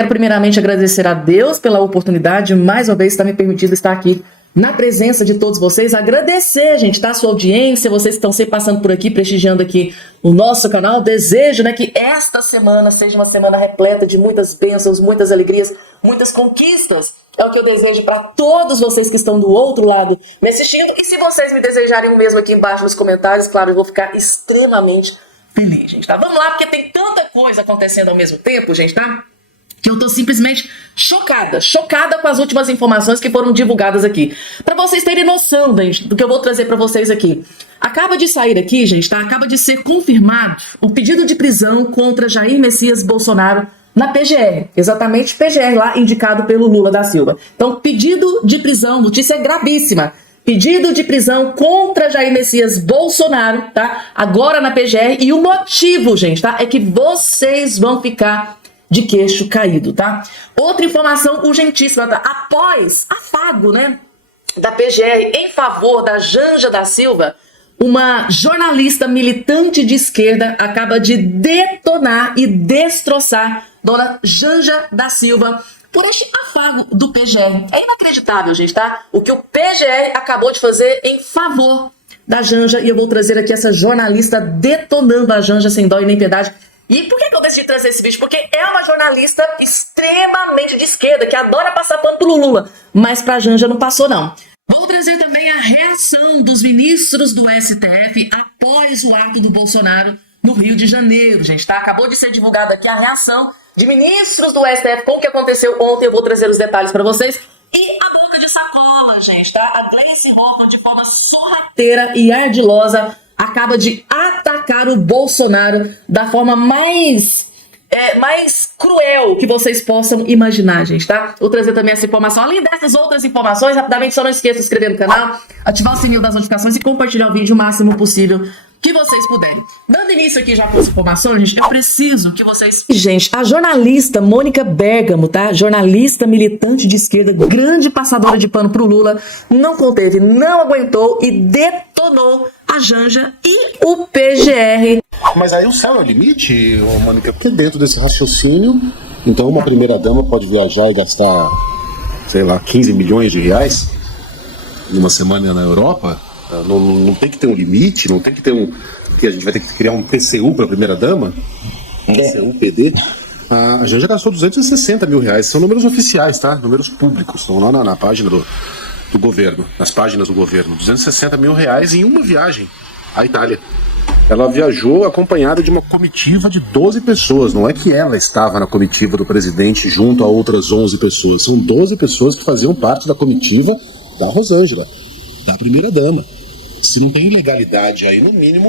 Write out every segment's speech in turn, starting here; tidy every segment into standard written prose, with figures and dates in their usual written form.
Quero primeiramente agradecer a Deus pela oportunidade, mais uma vez, está me permitido estar aqui na presença de todos vocês. Agradecer, gente, tá? A sua audiência, vocês que estão sempre passando por aqui, prestigiando aqui o nosso canal. Desejo, né, que esta semana seja uma semana repleta de muitas bênçãos, muitas alegrias, muitas conquistas. É o que eu desejo para todos vocês que estão do outro lado me assistindo. E se vocês me desejarem o mesmo aqui embaixo nos comentários, claro, eu vou ficar extremamente feliz, gente, tá? Vamos lá, porque tem tanta coisa acontecendo ao mesmo tempo, gente, tá? Que eu tô simplesmente chocada com as últimas informações que foram divulgadas aqui. Pra vocês terem noção, gente, do que eu vou trazer pra vocês aqui. Acaba de sair aqui, gente, tá? Acaba de ser confirmado o pedido de prisão contra Jair Messias Bolsonaro na PGR. Exatamente, PGR lá, indicado pelo Lula da Silva. Então, pedido de prisão, notícia gravíssima. Pedido de prisão contra Jair Messias Bolsonaro, tá? Agora na PGR. E o motivo, gente, tá? É que vocês vão ficar de queixo caído, tá? Outra informação urgentíssima, tá? Após afago, né, da PGR em favor da Janja da Silva, uma jornalista militante de esquerda acaba de detonar e destroçar dona Janja da Silva por este afago do PGR. É inacreditável, gente, tá? O que o PGR acabou de fazer em favor da Janja, e eu vou trazer aqui essa jornalista detonando a Janja sem dó e nem piedade. E por que eu decidi trazer esse vídeo? Porque é uma jornalista extremamente de esquerda, que adora passar pano pro Lula, mas pra Janja não passou, não. Vou trazer também a reação dos ministros do STF após o ato do Bolsonaro no Rio de Janeiro, gente, tá? Acabou de ser divulgada aqui a reação de ministros do STF com o que aconteceu ontem. Eu vou trazer os detalhes pra vocês. E a boca de sacola, gente, tá? A Gleice Hoffmann, de forma sorrateira e ardilosa, acaba de atacar o Bolsonaro da forma mais cruel que vocês possam imaginar, gente, tá? Vou trazer também essa informação. Além dessas outras informações, rapidamente, só não esqueça de se inscrever no canal, ativar o sininho das notificações e compartilhar o vídeo o máximo possível que vocês puderem. Dando início aqui já com as informações, gente, eu preciso que vocês... Gente, a jornalista Mônica Bergamo, tá? Jornalista militante de esquerda, grande passadora de pano pro Lula, não conteve, não aguentou e detonou a Janja e o PGR. Mas aí o céu é o limite, Mônica, porque dentro desse raciocínio, então uma primeira-dama pode viajar e gastar, sei lá, 15 milhões de reais numa semana na Europa? Não tem que ter um limite, não tem que ter que a gente vai ter que criar um PCU para a primeira-dama? PCU, PD? A Janja gastou 260 mil reais, são números oficiais, tá? Números públicos, estão lá na página do governo, nas páginas do governo. 260 mil reais em uma viagem à Itália. Ela viajou acompanhada de uma comitiva de 12 pessoas. Não é que ela estava na comitiva do presidente junto a outras 11 pessoas. São 12 pessoas que faziam parte da comitiva da Rosângela, da primeira-dama. Se não tem ilegalidade aí, no mínimo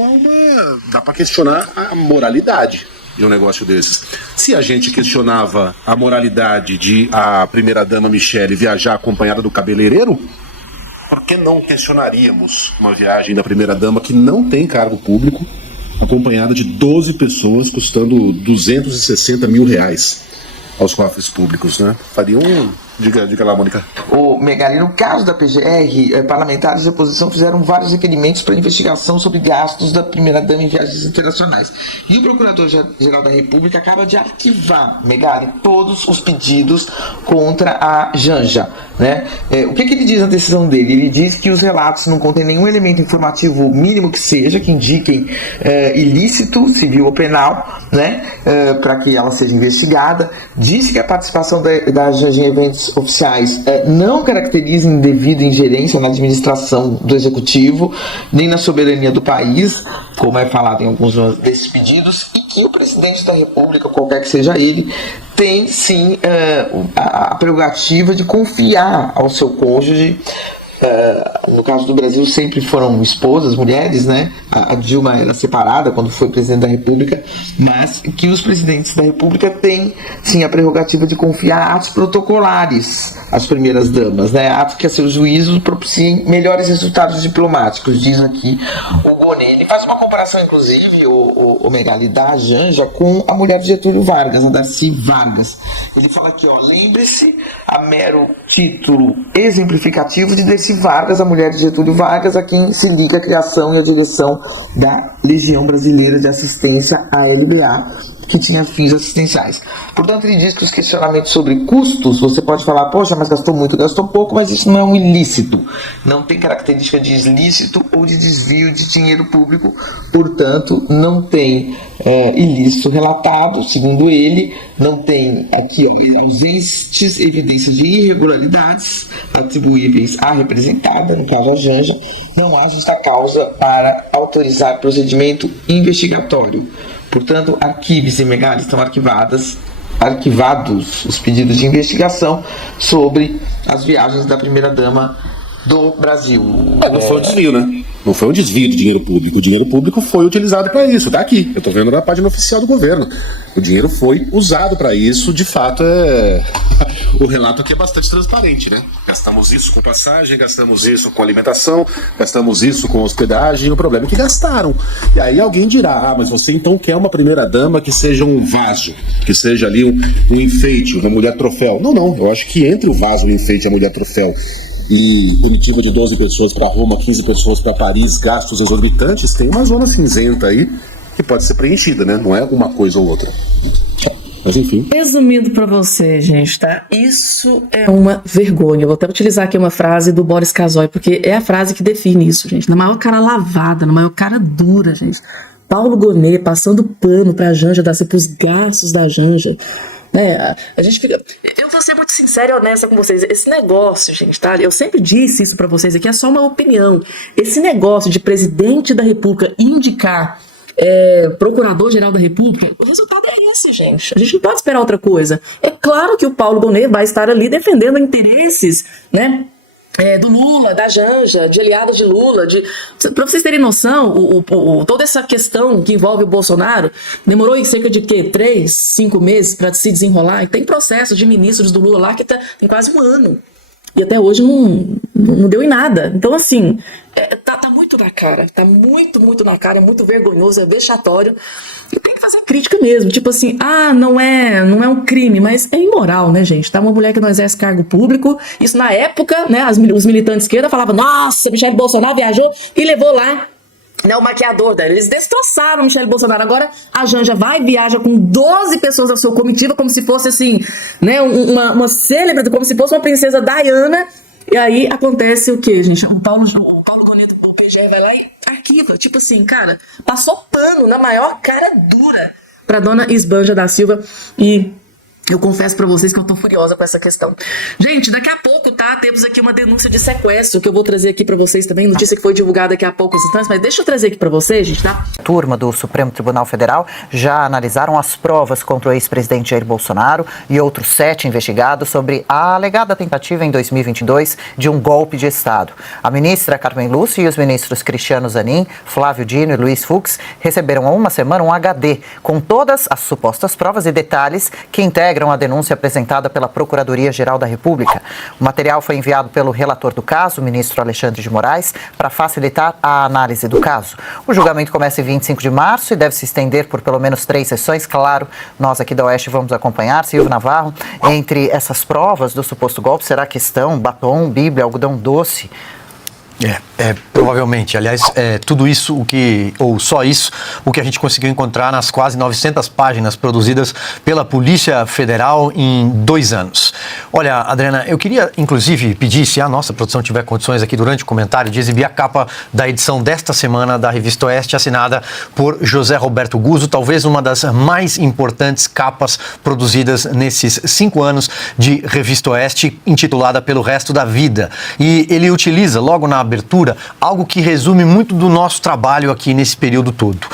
dá para questionar a moralidade de um negócio desses. Se a gente questionava a moralidade de a primeira-dama Michele viajar acompanhada do cabeleireiro, por que não questionaríamos uma viagem da primeira-dama que não tem cargo público, acompanhada de 12 pessoas, custando 260 mil reais aos cofres públicos, né? Faria Diga lá, Mônica. O Megali, no caso da PGR, parlamentares de oposição fizeram vários requerimentos para investigação sobre gastos da primeira-dama em viagens internacionais. E o Procurador-Geral da República acaba de arquivar, Megali, todos os pedidos contra a Janja, né? O que ele diz na decisão dele? Ele diz que os relatos não contêm nenhum elemento informativo mínimo que seja, que indiquem ilícito civil ou penal, né? Para que ela seja investigada. Disse que a participação da Janja em eventos oficiais não caracterizam devida ingerência na administração do executivo, nem na soberania do país, como é falado em alguns desses pedidos, e que o presidente da República, qualquer que seja ele, tem sim a prerrogativa de confiar ao seu cônjuge. No caso do Brasil sempre foram esposas, mulheres, né? A Dilma era separada quando foi presidente da República, mas que os presidentes da República têm sim a prerrogativa de confiar atos protocolares às primeiras damas, né? Atos que a seu juízo propiciem melhores resultados diplomáticos, diz aqui o Bonet. Ele faz uma comparação, inclusive, o Megali, da Janja com a mulher de Getúlio Vargas, a Darcy Vargas. Ele fala aqui, ó, lembre-se, a mero título exemplificativo de Darcy Vargas, a mulher de Getúlio Vargas, a quem se liga a criação e a direção da Legião Brasileira de Assistência, a LBA, que tinha fins assistenciais. Portanto, ele diz que os questionamentos sobre custos, você pode falar, poxa, mas gastou muito, gastou pouco, mas isso não é um ilícito. Não tem característica de ilícito ou de desvio de dinheiro público, portanto, não tem ilícito relatado, segundo ele, não tem aqui ausentes evidências de irregularidades atribuíveis à representada, no caso a Janja, não há justa causa para autorizar procedimento investigatório. Portanto, arquivos e megalhas estão arquivados os pedidos de investigação sobre as viagens da primeira-dama do Brasil. Não foi um desvio, né? Não foi um desvio de dinheiro público. O dinheiro público foi utilizado para isso. Tá aqui. Eu estou vendo na página oficial do governo. O dinheiro foi usado para isso. De fato, o relato aqui é bastante transparente, né? Gastamos isso com passagem, gastamos isso com alimentação, gastamos isso com hospedagem. O problema é que gastaram. E aí alguém dirá, mas você então quer uma primeira-dama que seja um vaso, que seja ali um enfeite, uma mulher troféu. Não. Eu acho que entre o vaso, o enfeite e a mulher troféu e comitiva de 12 pessoas para Roma, 15 pessoas para Paris, gastos exorbitantes, tem uma zona cinzenta aí que pode ser preenchida, né? Não é uma coisa ou outra. Mas enfim. Resumindo para você, gente, tá? Isso é uma vergonha. Eu vou até utilizar aqui uma frase do Boris Casoy, porque é a frase que define isso, gente. Na maior cara lavada, na maior cara dura, gente. Paulo Gonet passando pano pra Janja Daci, pros gastos da Janja. Né? A gente fica. Eu vou ser muito sincera e honesta com vocês. Esse negócio, gente, tá? Eu sempre disse isso pra vocês aqui, é só uma opinião. Esse negócio de presidente da República indicar procurador-geral da República, o resultado é esse, gente. A gente não pode esperar outra coisa. É claro que o Paulo Gonet vai estar ali defendendo interesses, né? Do Lula, da Janja, de aliados de Lula, para vocês terem noção, toda essa questão que envolve o Bolsonaro demorou em cerca de 3, 5 meses para se desenrolar, e tem processo de ministros do Lula lá que tem quase um ano, e até hoje não deu em nada. Então assim, tá muito na cara, tá muito na cara, é muito vergonhoso, é vexatório, e tem que fazer crítica mesmo, tipo assim, não é um crime, mas é imoral, né, gente? Tá uma mulher que não exerce cargo público, isso na época, né, os militantes de esquerda falavam, nossa, Michele Bolsonaro viajou e levou lá, né, o maquiador dela. Eles destroçaram Michele Bolsonaro. Agora a Janja viaja com 12 pessoas da sua comitiva, como se fosse assim, né, uma célebre, como se fosse uma princesa Diana. E aí acontece o quê, gente? O Paulo Gonet, o PG vai lá e arquiva. Tipo assim, cara, passou pano na maior cara dura pra dona Isbanja da Silva. E eu confesso pra vocês que eu tô furiosa com essa questão. Gente, daqui a pouco, tá? Temos aqui uma denúncia de sequestro que eu vou trazer aqui pra vocês também. Notícia que foi divulgada daqui a poucos instantes, mas deixa eu trazer aqui pra vocês, gente, tá? Turma do Supremo Tribunal Federal já analisaram as provas contra o ex-presidente Jair Bolsonaro e outros 7 investigados sobre a alegada tentativa em 2022 de um golpe de Estado. A ministra Carmen Lúcia e os ministros Cristiano Zanin, Flávio Dino e Luiz Fux receberam há uma semana um HD com todas as supostas provas e detalhes que integram a denúncia apresentada pela Procuradoria-Geral da República. O material foi enviado pelo relator do caso, o ministro Alexandre de Moraes, para facilitar a análise do caso. O julgamento começa em 25 de março e deve se estender por pelo menos 3 sessões. Claro, nós aqui da Oeste vamos acompanhar. Silvio Navarro, entre essas provas do suposto golpe, será questão, batom, bíblia, algodão doce? Provavelmente. Aliás, tudo isso, ou só isso, o que a gente conseguiu encontrar nas quase 900 páginas produzidas pela Polícia Federal em 2 anos. Olha, Adriana, eu queria, inclusive, pedir, se a nossa produção tiver condições aqui durante o comentário, de exibir a capa da edição desta semana da Revista Oeste, assinada por José Roberto Guzzo, talvez uma das mais importantes capas produzidas nesses 5 anos de Revista Oeste, intitulada Pelo Resto da Vida. E ele utiliza, logo na abertura, algo que resume muito do nosso trabalho aqui nesse período todo.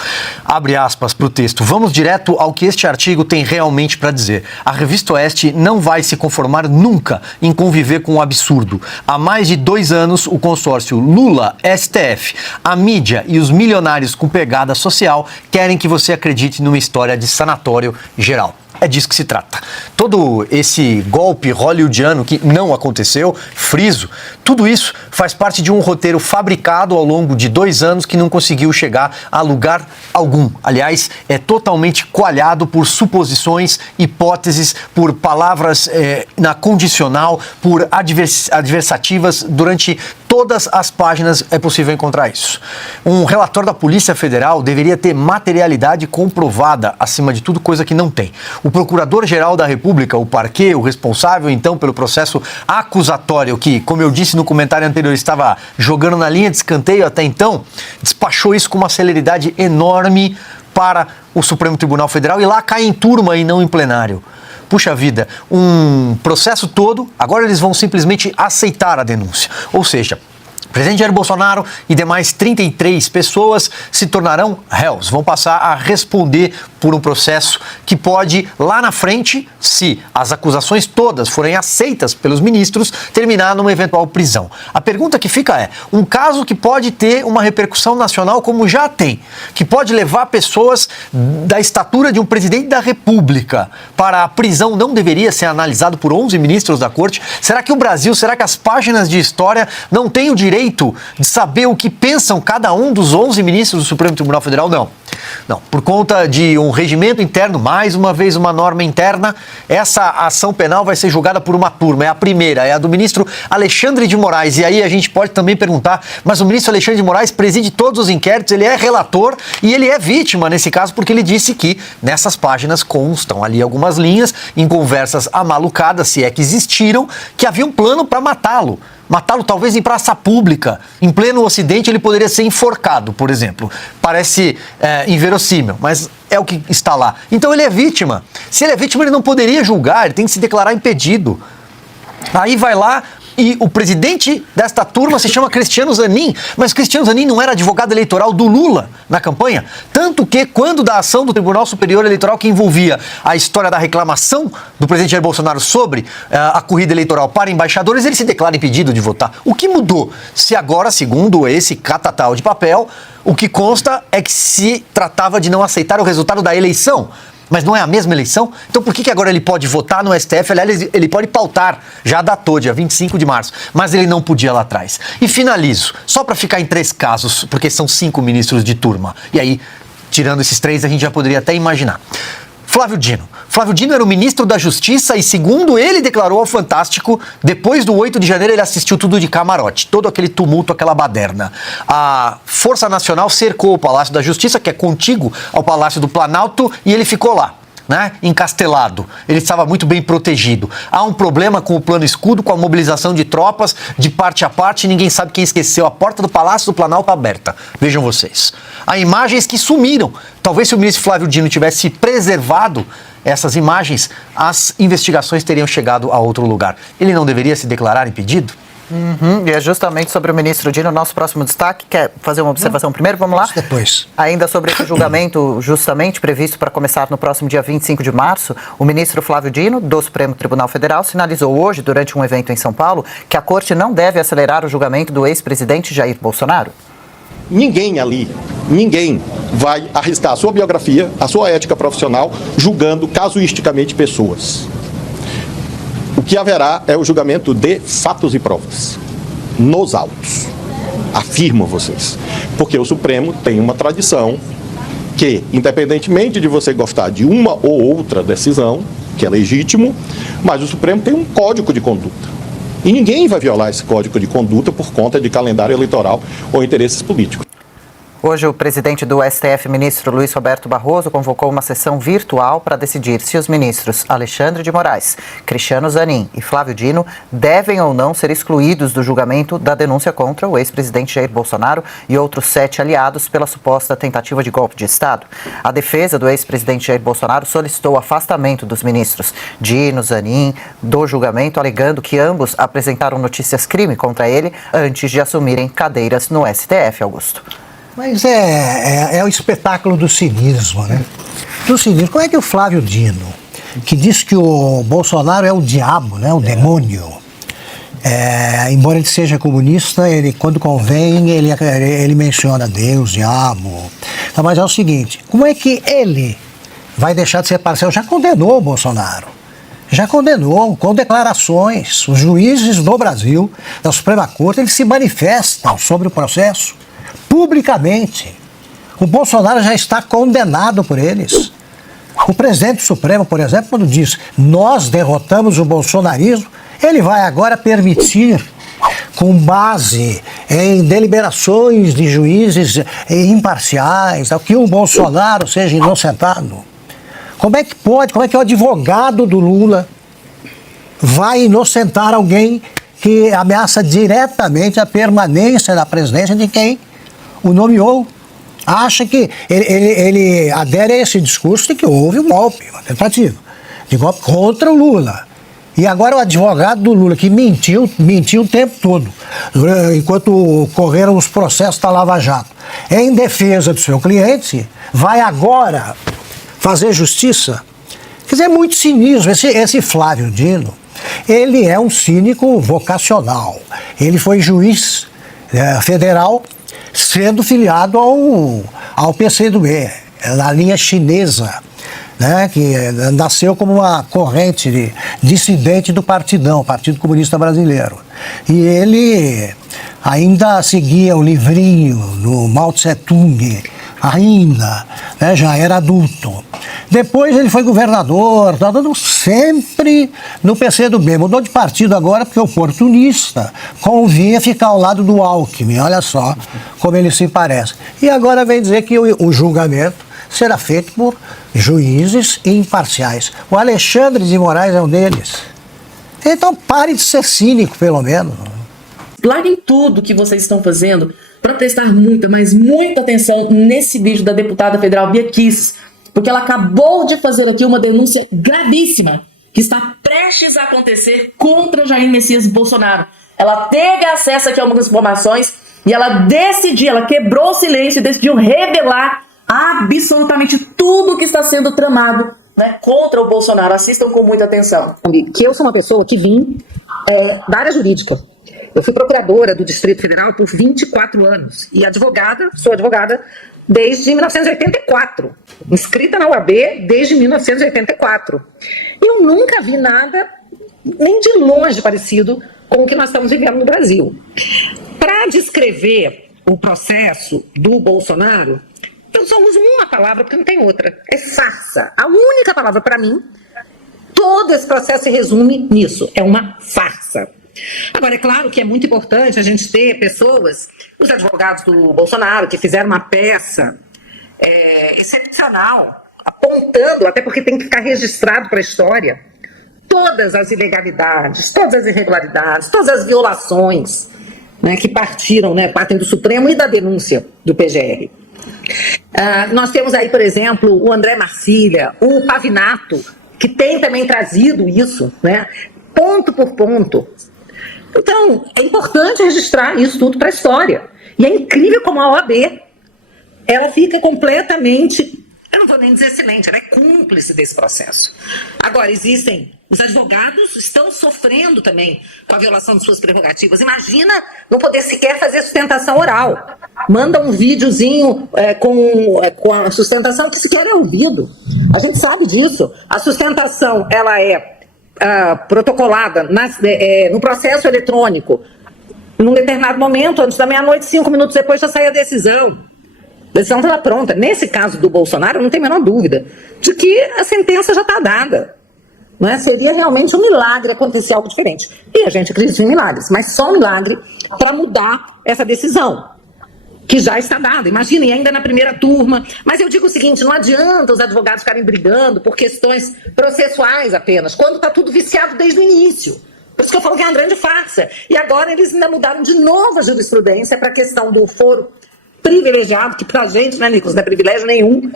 Abre aspas para o texto. Vamos direto ao que este artigo tem realmente para dizer. A Revista Oeste não vai se conformar nunca em conviver com o absurdo. Há mais de 2 anos, o consórcio Lula-STF, a mídia e os milionários com pegada social querem que você acredite numa história de sanatório geral. É disso que se trata. Todo esse golpe hollywoodiano que não aconteceu, friso, tudo isso faz parte de um roteiro fabricado ao longo de 2 anos que não conseguiu chegar a lugar algum. Aliás, é totalmente coalhado por suposições, hipóteses, por palavras na condicional, por adversativas. Durante todas as páginas é possível encontrar isso. Um relatório da Polícia Federal deveria ter materialidade comprovada, acima de tudo, coisa que não tem. O Procurador-Geral da República, o Parquet, o responsável então pelo processo acusatório, que, como eu disse no comentário anterior, estava jogando na linha de escanteio até então, despachou isso com uma celeridade enorme para o Supremo Tribunal Federal e lá cai em turma e não em plenário. Puxa vida, um processo todo, agora eles vão simplesmente aceitar a denúncia. Ou seja, o presidente Jair Bolsonaro e demais 33 pessoas se tornarão réus, vão passar a responder por um processo que pode, lá na frente, se as acusações todas forem aceitas pelos ministros, terminar numa eventual prisão. A pergunta que fica é, um caso que pode ter uma repercussão nacional como já tem, que pode levar pessoas da estatura de um presidente da República para a prisão, não deveria ser analisado por 11 ministros da Corte? Será que o Brasil, será que as páginas de história não têm o direito de saber o que pensam cada um dos 11 ministros do Supremo Tribunal Federal? Não, por conta de um regimento interno, mais uma vez uma norma interna, essa ação penal vai ser julgada por uma turma. É a primeira, é a do ministro Alexandre de Moraes. E aí a gente pode também perguntar, mas o ministro Alexandre de Moraes preside todos os inquéritos, ele é relator e ele é vítima nesse caso, porque ele disse que nessas páginas constam ali algumas linhas em conversas amalucadas, se é que existiram, que havia um plano para matá-lo. Matá-lo talvez em praça pública. Em pleno Ocidente ele poderia ser enforcado, por exemplo. Parece inverossímil, mas é o que está lá. Então ele é vítima. Se ele é vítima, ele não poderia julgar, ele tem que se declarar impedido. Aí vai lá e o presidente desta turma se chama Cristiano Zanin, mas Cristiano Zanin não era advogado eleitoral do Lula na campanha, tanto que quando da ação do Tribunal Superior Eleitoral que envolvia a história da reclamação do presidente Jair Bolsonaro sobre a corrida eleitoral para embaixadores, ele se declara impedido de votar. O que mudou? Se agora, segundo esse catatal de papel, o que consta é que se tratava de não aceitar o resultado da eleição. Mas não é a mesma eleição? Então por que agora ele pode votar no STF? Aliás, ele pode pautar, já datou, dia 25 de março, mas ele não podia lá atrás. E finalizo, só para ficar em 3 casos, porque são 5 ministros de turma. E aí, tirando esses 3, a gente já poderia até imaginar. Flávio Dino. Flávio Dino era o ministro da Justiça e, segundo ele declarou ao Fantástico, depois do 8 de janeiro ele assistiu tudo de camarote, todo aquele tumulto, aquela baderna. A Força Nacional cercou o Palácio da Justiça, que é contíguo ao Palácio do Planalto, e ele ficou lá, encastelado. Ele estava muito bem protegido. Há um problema com o Plano Escudo, com a mobilização de tropas de parte a parte, ninguém sabe quem esqueceu. A porta do Palácio do Planalto aberta. Vejam vocês. Há imagens que sumiram. Talvez se o ministro Flávio Dino tivesse preservado essas imagens, as investigações teriam chegado a outro lugar. Ele não deveria se declarar impedido? E é justamente sobre o ministro Dino, nosso próximo destaque. Quer fazer uma observação primeiro? Vamos lá? Depois. Ainda sobre esse julgamento justamente previsto para começar no próximo dia 25 de março, o ministro Flávio Dino, do Supremo Tribunal Federal, sinalizou hoje, durante um evento em São Paulo, que a corte não deve acelerar o julgamento do ex-presidente Jair Bolsonaro. Ninguém vai arriscar a sua biografia, a sua ética profissional, julgando casuisticamente pessoas. O que haverá é o julgamento de fatos e provas, nos autos. Afirmo a vocês. Porque o Supremo tem uma tradição que, independentemente de você gostar de uma ou outra decisão, que é legítimo, mas o Supremo tem um código de conduta. E ninguém vai violar esse código de conduta por conta de calendário eleitoral ou interesses políticos. Hoje, o presidente do STF, ministro Luiz Roberto Barroso, convocou uma sessão virtual para decidir se os ministros Alexandre de Moraes, Cristiano Zanin e Flávio Dino devem ou não ser excluídos do julgamento da denúncia contra o ex-presidente Jair Bolsonaro e outros 7 aliados pela suposta tentativa de golpe de Estado. A defesa do ex-presidente Jair Bolsonaro solicitou o afastamento dos ministros Dino, Zanin do julgamento, alegando que ambos apresentaram notícias-crime contra ele antes de assumirem cadeiras no STF, Augusto. Mas é o espetáculo do cinismo, né? Do cinismo. Como é que o Flávio Dino, que diz que o Bolsonaro é o diabo, né? O demônio, embora ele seja comunista, ele, quando convém, ele menciona Deus, diabo. Então, mas é o seguinte, como é que ele vai deixar de ser parcial. Já condenou o Bolsonaro. Já condenou, com declarações. Os juízes do Brasil, da Suprema Corte, eles se manifestam sobre o processo publicamente. O Bolsonaro já está condenado por eles. O presidente Supremo, por exemplo, quando diz nós derrotamos o bolsonarismo, ele vai agora permitir, com base em deliberações de juízes imparciais, que o Bolsonaro seja inocentado. Como é que pode? Como é que o advogado do Lula vai inocentar alguém que ameaça diretamente a permanência da presidência de quem o nomeou? Acha que ele adere a esse discurso de que houve um golpe, uma tentativa de golpe contra o Lula. E agora o advogado do Lula, que mentiu o tempo todo, enquanto correram os processos da Lava Jato, em defesa do seu cliente, vai agora fazer justiça. Quer dizer, é muito cinismo. Esse Flávio Dino, ele é um cínico vocacional. Ele foi juiz federal, sendo filiado ao PCdoB, na linha chinesa, né, que nasceu como uma corrente dissidente do Partidão, Partido Comunista Brasileiro. E ele ainda seguia o livrinho do Mao Tse Tung, ainda, né, já era adulto. Depois ele foi governador, sempre no PCdoB. Mudou de partido agora porque oportunista convinha ficar ao lado do Alckmin. Olha só como ele se parece. E agora vem dizer que o julgamento será feito por juízes imparciais. O Alexandre de Moraes é um deles. Então pare de ser cínico, pelo menos. Larguem tudo que vocês estão fazendo para prestar muita, mas muita atenção nesse vídeo da deputada federal Bia Kicis, porque ela acabou de fazer aqui uma denúncia gravíssima que está prestes a acontecer contra Jair Messias Bolsonaro. Ela teve acesso aqui a algumas informações e ela quebrou o silêncio e decidiu revelar absolutamente tudo que está sendo tramado, né, contra o Bolsonaro. Assistam com muita atenção. Que eu sou uma pessoa que vim da área jurídica. Eu fui procuradora do Distrito Federal por 24 anos e sou advogada desde 1984, inscrita na UAB desde 1984. E eu nunca vi nada nem de longe parecido com o que nós estamos vivendo no Brasil. Para descrever o processo do Bolsonaro, eu só uso uma palavra porque não tem outra, é farsa. A única palavra para mim, todo esse processo se resume nisso, é uma farsa. Agora, é claro que é muito importante a gente ter pessoas, os advogados do Bolsonaro, que fizeram uma peça excepcional, apontando, até porque tem que ficar registrado para a história, todas as ilegalidades, todas as irregularidades, todas as violações, né, que partem do Supremo e da denúncia do PGR. Nós temos aí, por exemplo, o André Marcília, o Pavinato, que tem também trazido isso, né, ponto por ponto. Então, é importante registrar isso tudo para a história. E é incrível como a OAB, ela fica completamente, eu não vou nem dizer silente, ela é cúmplice desse processo. Agora, os advogados estão sofrendo também com a violação de suas prerrogativas. Imagina não poder sequer fazer sustentação oral. Manda um videozinho com a sustentação que sequer é ouvido. A gente sabe disso. A sustentação, ela é protocolada no processo eletrônico, num determinado momento, antes da meia-noite, 5 minutos depois já sai a decisão. A decisão estava pronta. Nesse caso do Bolsonaro, não tem a menor dúvida de que a sentença já está dada. Não é? Seria realmente um milagre acontecer algo diferente. E a gente acredita em milagres, mas só um milagre para mudar essa decisão, que já está dada. Imaginem, ainda na primeira turma. Mas eu digo o seguinte, não adianta os advogados ficarem brigando por questões processuais apenas, quando está tudo viciado desde o início. Por isso que eu falo que é uma grande farsa. E agora eles ainda mudaram de novo a jurisprudência para a questão do foro privilegiado, que pra gente, né, Nicolas, não é privilégio nenhum.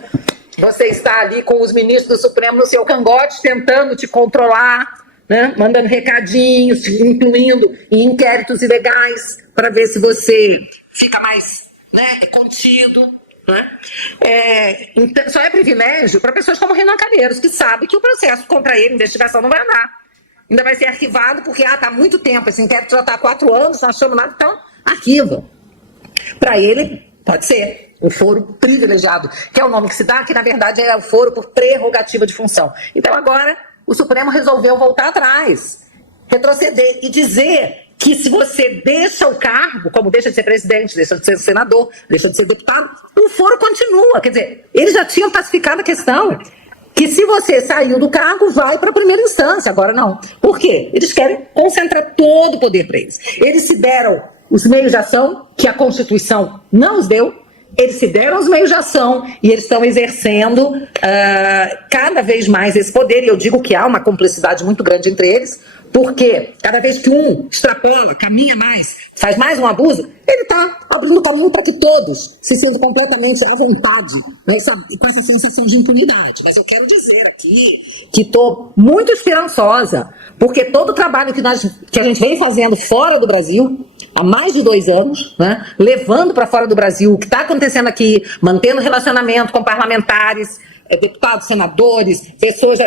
Você está ali com os ministros do Supremo no seu cangote, tentando te controlar, né, mandando recadinhos, te incluindo em inquéritos ilegais, para ver se você fica mais, né, contido. Né? Então, só é privilégio para pessoas como Renan Calheiros, que sabe que o processo contra ele, a investigação, não vai andar. Ainda vai ser arquivado, porque está há muito tempo, esse inquérito já está há 4 anos, não achamos nada, então arquiva. Para ele, pode ser. um foro privilegiado, que é o nome que se dá, que na verdade é o foro por prerrogativa de função. Então agora o Supremo resolveu voltar atrás, retroceder e dizer que se você deixa o cargo, como deixa de ser presidente, deixa de ser senador, deixa de ser deputado, o foro continua. Quer dizer, eles já tinham pacificado a questão que se você saiu do cargo, vai para a primeira instância. Agora não. Por quê? Eles querem concentrar todo o poder para eles. Eles se deram os meios de ação que a Constituição não os deu. Eles se deram os meios de ação e eles estão exercendo cada vez mais esse poder. E eu digo que há uma cumplicidade muito grande entre eles, porque cada vez que um extrapola, caminha mais, faz mais um abuso, ele está abrindo caminho para que todos se sintam completamente à vontade, né, com essa sensação de impunidade. Mas eu quero dizer aqui que estou muito esperançosa, porque todo o trabalho que a gente vem fazendo fora do Brasil, há mais de 2 anos, né, levando para fora do Brasil o que está acontecendo aqui, mantendo relacionamento com parlamentares, deputados, senadores, pessoas da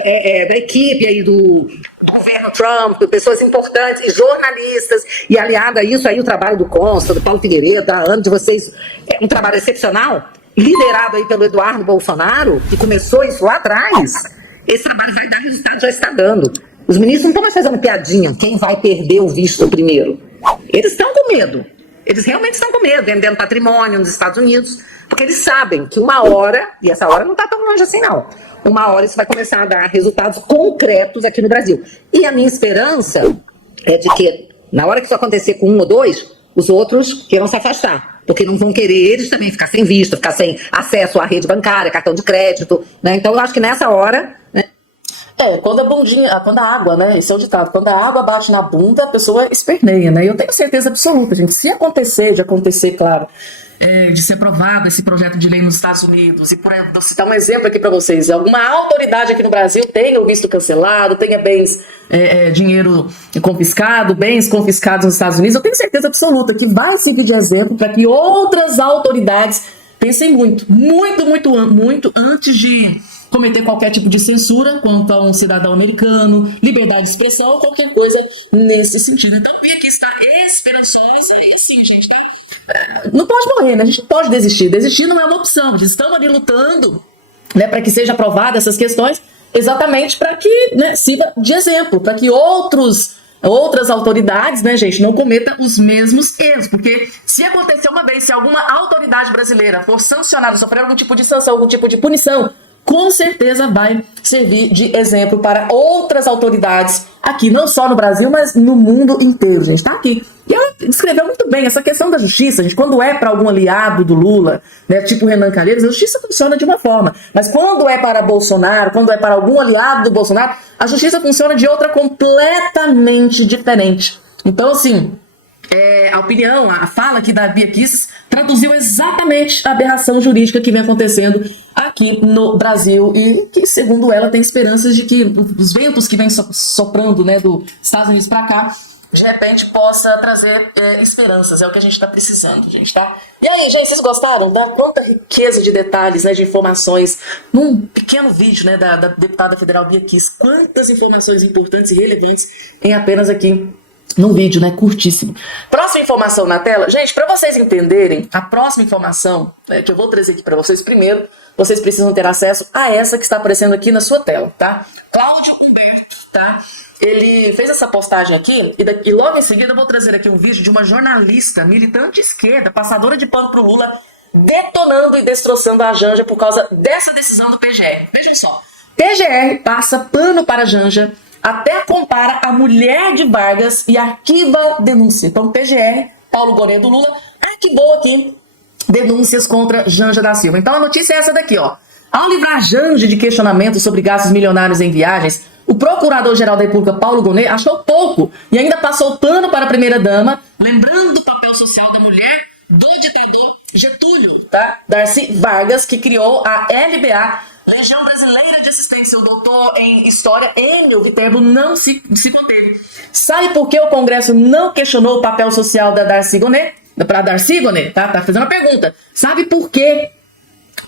equipe aí do governo Trump, pessoas importantes e jornalistas, e aliado a isso aí o trabalho do Consta, do Paulo Figueiredo, da Ana, de vocês, é um trabalho excepcional, liderado aí pelo Eduardo Bolsonaro, que começou isso lá atrás. Esse trabalho vai dar resultado, já está dando. Os ministros não estão mais fazendo piadinha, quem vai perder o visto primeiro. Eles estão com medo, eles realmente estão com medo, vendendo patrimônio nos Estados Unidos, porque eles sabem que uma hora, e essa hora não está tão longe assim não, uma hora isso vai começar a dar resultados concretos aqui no Brasil. E a minha esperança é de que, na hora que isso acontecer com 1 ou 2, os outros queiram se afastar, porque não vão querer eles também ficar sem visto, ficar sem acesso à rede bancária, cartão de crédito, né? Então eu acho que nessa hora, né? Quando a água, né? Esse é o ditado. Quando a água bate na bunda, a pessoa esperneia, né? Eu tenho certeza absoluta, gente. Se acontecer, claro, de ser aprovado esse projeto de lei nos Estados Unidos, e vou citar um exemplo aqui para vocês, alguma autoridade aqui no Brasil tenha o visto cancelado, tenha dinheiro confiscado, bens confiscados nos Estados Unidos, eu tenho certeza absoluta que vai servir de exemplo para que outras autoridades pensem muito antes de cometer qualquer tipo de censura quanto a um cidadão americano, liberdade de expressão ou qualquer coisa nesse sentido. Então, e aqui está esperançosa e assim, gente, tá? Não pode morrer, né? A gente não pode desistir. Desistir não é uma opção. A gente estamos ali lutando, né, para que seja aprovada essas questões, exatamente para que, né, sirva de exemplo, para que outras autoridades, né, gente, não cometam os mesmos erros. Porque se acontecer uma vez, se alguma autoridade brasileira for sancionada, sofrer algum tipo de sanção, algum tipo de punição, com certeza vai servir de exemplo para outras autoridades aqui, não só no Brasil, mas no mundo inteiro, gente, tá aqui. E ela descreveu muito bem essa questão da justiça, gente, quando é para algum aliado do Lula, né, tipo Renan Calheiros, a justiça funciona de uma forma, mas quando é para Bolsonaro, quando é para algum aliado do Bolsonaro, a justiça funciona de outra completamente diferente. Então, assim, a opinião, a fala aqui da Bia Kicis traduziu exatamente a aberração jurídica que vem acontecendo aqui no Brasil e que, segundo ela, tem esperanças de que os ventos que vêm soprando, né, dos Estados Unidos para cá, de repente possa trazer esperanças. É o que a gente está precisando, gente, tá? E aí, gente, vocês gostaram da quanta riqueza de detalhes, né, de informações num pequeno vídeo, né, da deputada federal Bia Kicis? Quantas informações importantes e relevantes em apenas aqui num vídeo, né, curtíssimo. Próxima informação na tela. Gente, para vocês entenderem, a próxima informação que eu vou trazer aqui para vocês, primeiro, vocês precisam ter acesso a essa que está aparecendo aqui na sua tela, tá? Cláudio Humberto, tá? Ele fez essa postagem aqui e logo em seguida eu vou trazer aqui um vídeo de uma jornalista militante esquerda, passadora de pano pro Lula, detonando e destroçando a Janja por causa dessa decisão do PGR. Vejam só. PGR passa pano para a Janja, até compara a mulher de Vargas e arquiva denúncia. Então, PGR, Paulo Gonet do Lula, arquivou aqui denúncias contra Janja da Silva. Então, a notícia é essa daqui, ó. Ao livrar Janja de questionamentos sobre gastos milionários em viagens, o Procurador-Geral da República, Paulo Gonet, achou pouco e ainda passou pano para a primeira-dama, lembrando o papel social da mulher do ditador Getúlio, tá? Darcy Vargas, que criou a LBA, Legião Brasileira de Assistência. O doutor em História, Enio Viterbo, não se conteve. Sabe por que o Congresso não questionou o papel social da Darcy Gonet? Para Darcy Gonet, tá? Tá fazendo uma pergunta. Sabe por quê?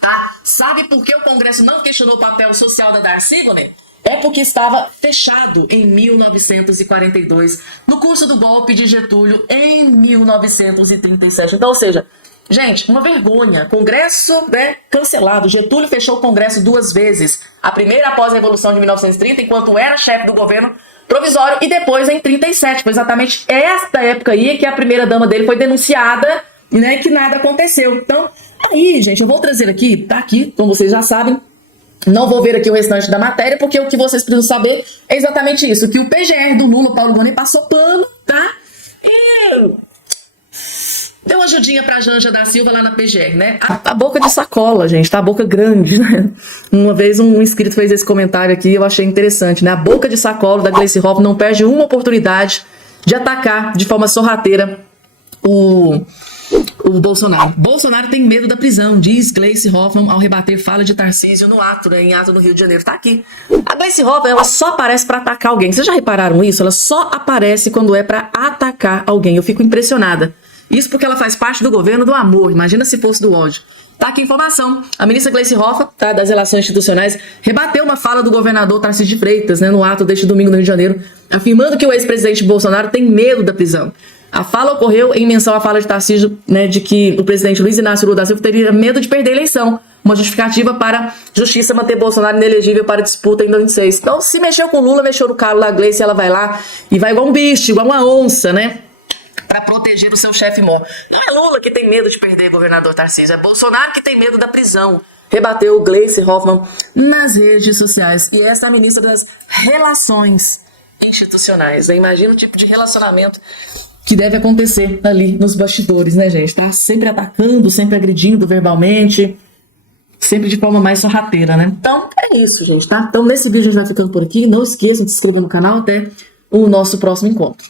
Tá? Sabe por que o Congresso não questionou o papel social da Darcy Gonet? É porque estava fechado em 1942, no curso do golpe de Getúlio em 1937. Então, ou seja, Gente, uma vergonha. Congresso, né, cancelado. Getúlio fechou o Congresso 2 vezes. A primeira após a Revolução de 1930, enquanto era chefe do governo provisório, e depois em 37. Foi exatamente esta época aí que a primeira-dama dele foi denunciada, né, que nada aconteceu. Então, aí, gente, eu vou trazer aqui, tá aqui, como vocês já sabem. Não vou ver aqui o restante da matéria, porque o que vocês precisam saber é exatamente isso, que o PGR do Lula, Paulo Gonet, passou pano, tá? E deu uma ajudinha pra Janja da Silva lá na PGR, né? A boca de sacola, gente, tá? A boca grande, né? Uma vez um inscrito fez esse comentário aqui, eu achei interessante, né? A boca de sacola da Gleice Hoffmann não perde uma oportunidade de atacar de forma sorrateira o Bolsonaro. Bolsonaro tem medo da prisão, diz Gleice Hoffmann ao rebater fala de Tarcísio no ato, né, em ato no Rio de Janeiro. Tá aqui. A Gleice Hoffmann, ela só aparece para atacar alguém. Vocês já repararam isso? Ela só aparece quando é para atacar alguém. Eu fico impressionada. Isso porque ela faz parte do governo do amor. Imagina se fosse do ódio. Tá aqui a informação. A ministra Gleice Hoffmann, tá, das Relações Institucionais, rebateu uma fala do governador Tarcísio de Freitas, né, no ato deste domingo no Rio de Janeiro, afirmando que o ex-presidente Bolsonaro tem medo da prisão. A fala ocorreu em menção à fala de Tarcísio, né, de que o presidente Luiz Inácio Lula da Silva teria medo de perder a eleição, uma justificativa para a justiça manter Bolsonaro inelegível para a disputa em 2026. Então, se mexeu com Lula, mexeu no calo da Gleice, ela vai lá e vai igual um bicho, igual uma onça, né, para proteger o seu chefe mor. Não é Lula que tem medo de perder, governador Tarcísio, é Bolsonaro que tem medo da prisão. Rebateu Gleice Hoffmann nas redes sociais. E essa é a ministra das Relações Institucionais. Imagina o tipo de relacionamento que deve acontecer ali nos bastidores, né, gente? Tá sempre atacando, sempre agredindo verbalmente, sempre de forma mais sorrateira, né? Então, é isso, gente, tá? Então, nesse vídeo a gente vai ficando por aqui. Não esqueçam de se inscrever no canal. Até o nosso próximo encontro.